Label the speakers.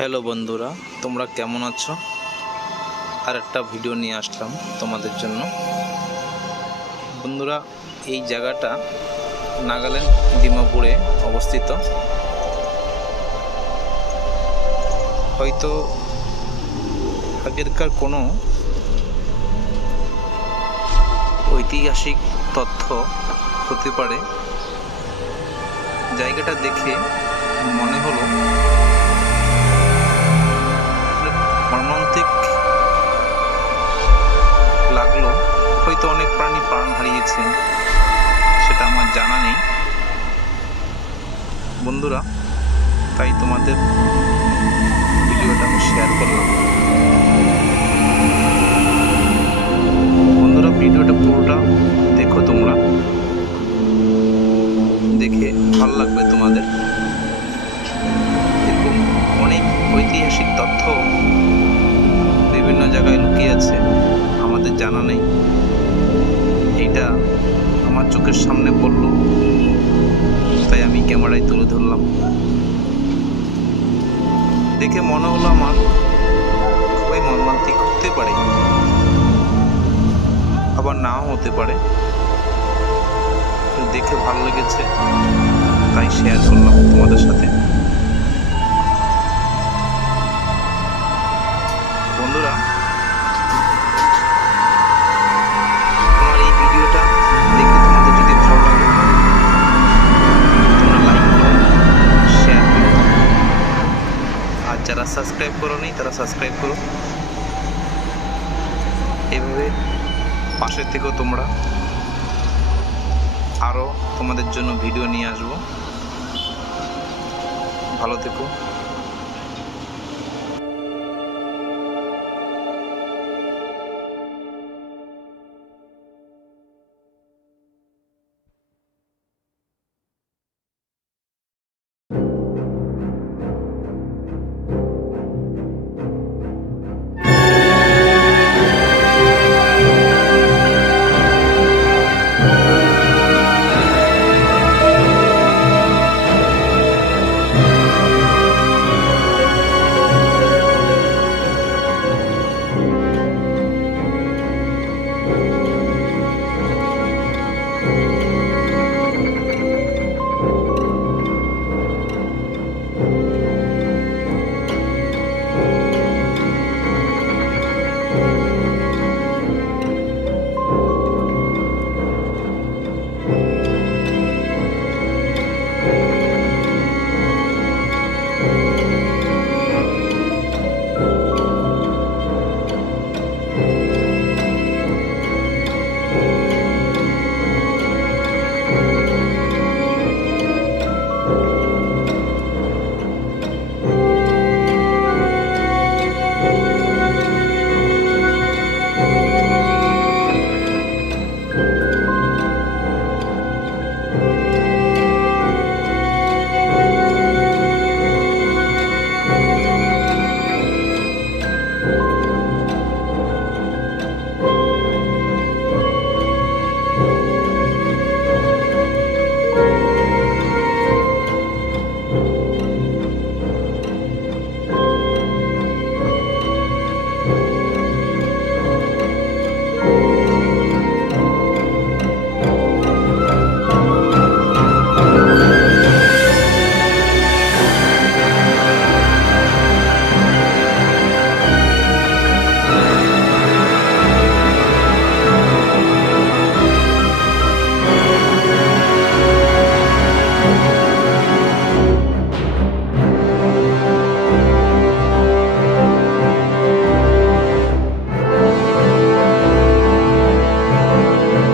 Speaker 1: Hello বন্ধুরা, তোমরা কেমন আছো? আর একটা ভিডিও নিয়ে আসলাম তোমাদের জন্য। বন্ধুরা, এই জায়গাটা নাগাল্যান্ড ডিমাপুরে অবস্থিত। হয়তো আগেরকার কোনো ঐতিহাসিক তথ্য হতে পারে। জায়গাটা দেখে মনে হলো মর্মান্তিক লাগল, হয়তো অনেক প্রাণী প্রাণ হারিয়েছে, সেটা আমার জানা নেই। বন্ধুরা, তাই তোমাদের ভিডিওটা আমি শেয়ার করলাম। বন্ধুরা, ভিডিওটা পুরোটা জানা নেই। এইটা আমার চোখের সামনে পড়ল। তাই আমি ক্যামেরায় তুলে ধরলাম। দেখে মনে হলো আমার খুবই মর্মান্তিক হতে পারে। আবার নাও হতে পারে। দেখে ভালো লেগেছে। তাই শেয়ার করলাম তোমাদের সাথে। তারা সাবস্ক্রাইব করো। এইভাবে পাশের থেকেও তোমরা আরও তোমাদের জন্য ভিডিও নিয়ে আসব। ভালো থেকো।